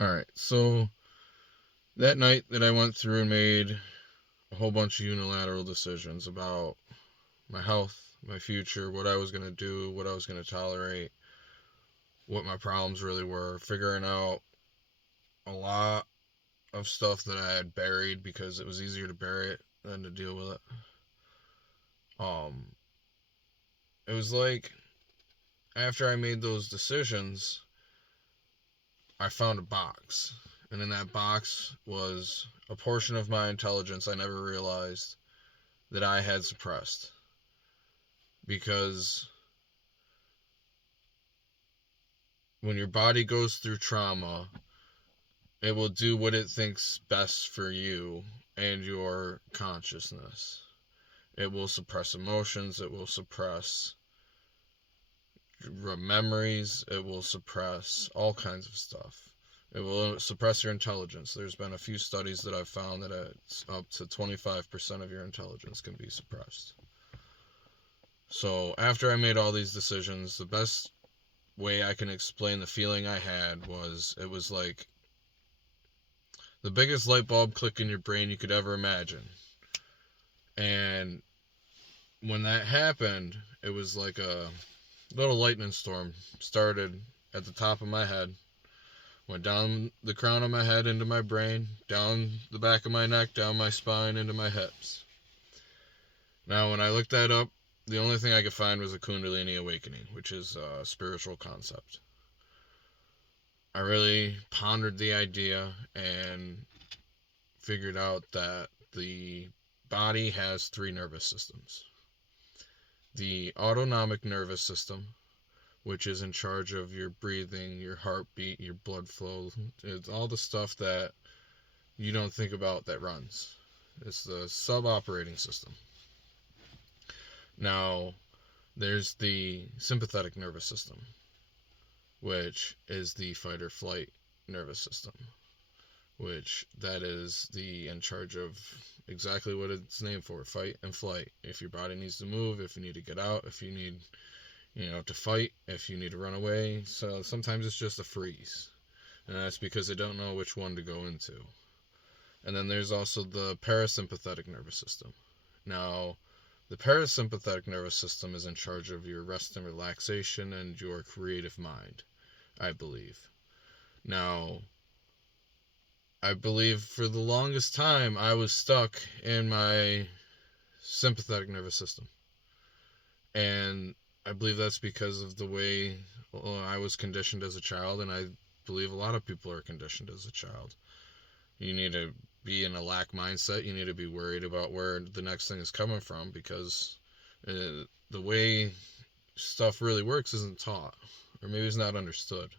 Alright, so that night that I went through and made a whole bunch of unilateral decisions about my health, my future, what I was going to do, what I was going to tolerate, what my problems really were, figuring out a lot of stuff that I had buried because it was easier to bury it than to deal with it. Um, it was like after I made those decisions, I found a box. And in that box was a portion of my intelligence I never realized that I had suppressed. Because when your body goes through trauma, it will do what it thinks best for you and your consciousness. It will suppress emotions, it will suppress memories, it will suppress all kinds of stuff. It will suppress your intelligence. There's been a few studies that I've found that it's up to 25% of your intelligence can be suppressed. So after I made all these decisions, the best way I can explain the feeling I had was it was like the biggest light bulb click in your brain you could ever imagine. And when that happened, it was like a little lightning storm started at the top of my head, went down the crown of my head into my brain, down the back of my neck, down my spine, into my hips. Now, when I looked that up, the only thing I could find was a Kundalini awakening, which is a spiritual concept. I really pondered the idea and figured out that the body has three nervous systems: the autonomic nervous system, which is in charge of your breathing, your heartbeat, your blood flow. It's all the stuff that you don't think about that runs. It's the sub operating system. Now, there's the sympathetic nervous system, which is the fight or flight nervous system, which that is the in charge of exactly what it's named for: fight and flight. If your body needs to move, if you need to get out, if you need, to fight, if you need to run away. So sometimes it's just a freeze, and that's because they don't know which one to go into. And then there's also the parasympathetic nervous system. Now, the parasympathetic nervous system is in charge of your rest and relaxation and your creative mind, I believe. Now, I believe for the longest time I was stuck in my sympathetic nervous system. And I believe that's because of the way I was conditioned as a child, and I believe a lot of people are conditioned as a child. You need to be in a lack mindset. You need to be worried about where the next thing is coming from because the way stuff really works isn't taught, or maybe it's not understood,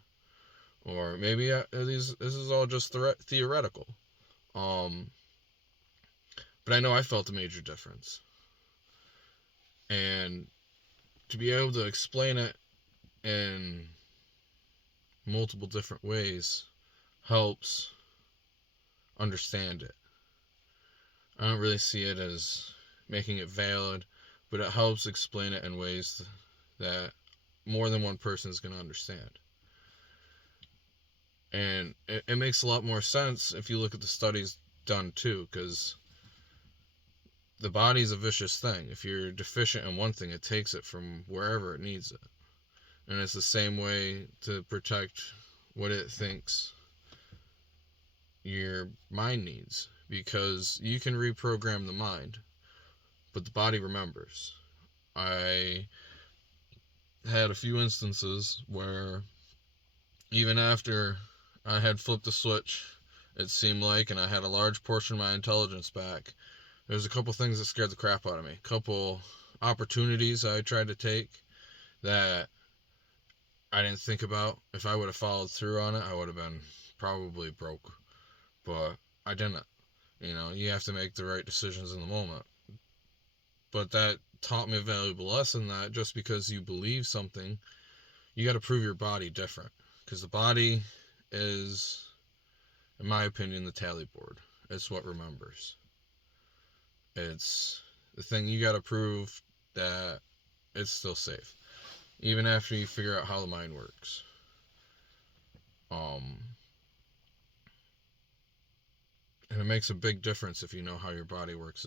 or maybe this is all just theoretical. Um, but I know I felt a major difference, and to be able to explain it in multiple different ways helps understand it. I don't really see it as making it valid, but it helps explain it in ways that more than one person is going to understand. And it makes a lot more sense if you look at the studies done too, because the body's a vicious thing. If you're deficient in one thing, it takes it from wherever it needs it. And it's the same way to protect what it thinks your mind needs, because you can reprogram the mind, but the body remembers. I had a few instances where even after I had flipped the switch, it seemed like, and I had a large portion of my intelligence back, there's a couple things that scared the crap out of me. A couple opportunities I tried to take that I didn't think about. If I would have followed through on it, I would have been probably broke. But I didn't. You have to make the right decisions in the moment. But that taught me a valuable lesson that just because you believe something, you got to prove your body different. Because the body is, in my opinion, the tally board. It's what remembers. It's the thing you got to prove that it's still safe, even after you figure out how the mind works. Um, And it makes a big difference if you know how your body works